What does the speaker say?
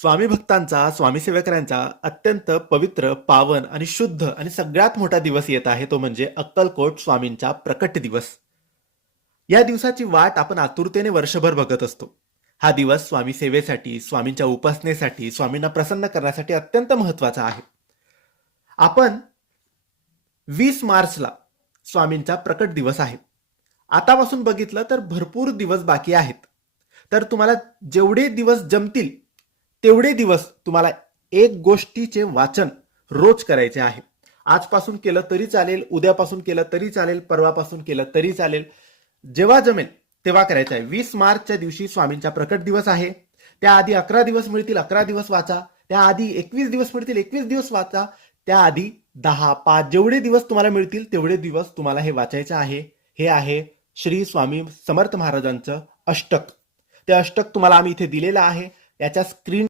स्वामी भक्तांचा, स्वामी सेवकांचा अत्यंत पवित्र, पावन आणि शुद्ध आणि सगळ्यात मोठा दिवस येत आहे तो म्हणजे अक्कलकोट स्वामींचा प्रकट दिवस. या दिवसाची वाट आपण आतुरतेने वर्षभर बघत असतो. हा दिवस स्वामी सेवेसाठी, स्वामींच्या उपासनेसाठी, स्वामींना प्रसन्न करण्यासाठी अत्यंत महत्वाचा आहे. आपण 20 मार्चला स्वामींचा प्रकट दिवस आहे. आतापासून बघितलं तर भरपूर दिवस बाकी आहेत. तर तुम्हाला जेवढे दिवस जमतील तेवढे दिवस तुम्हाला एक गोष्टीचे वाचन रोज करायचे आहे. आजपासून केलं तरी चालेल, उद्यापासून केलं तरी चालेल, परवापासून केलं तरी चालेल. जेव्हा जमेल तेव्हा करायचं आहे. 20 मार्चच्या दिवशी स्वामींचा प्रकट दिवस आहे. त्याआधी 11 दिवस मिळतील, 11 दिवस वाचा. त्याआधी 21 दिवस मिळतील, 21 दिवस वाचा. त्याआधी 10, 5 जेवढे दिवस तुम्हाला मिळतील तेवढे दिवस तुम्हाला हे वाचायचं आहे. हे आहे श्री स्वामी समर्थ महाराजांचं अष्टक. ते अष्टक तुम्हाला आम्ही इथे दिलेलं आहे. याच्या स्क्रीन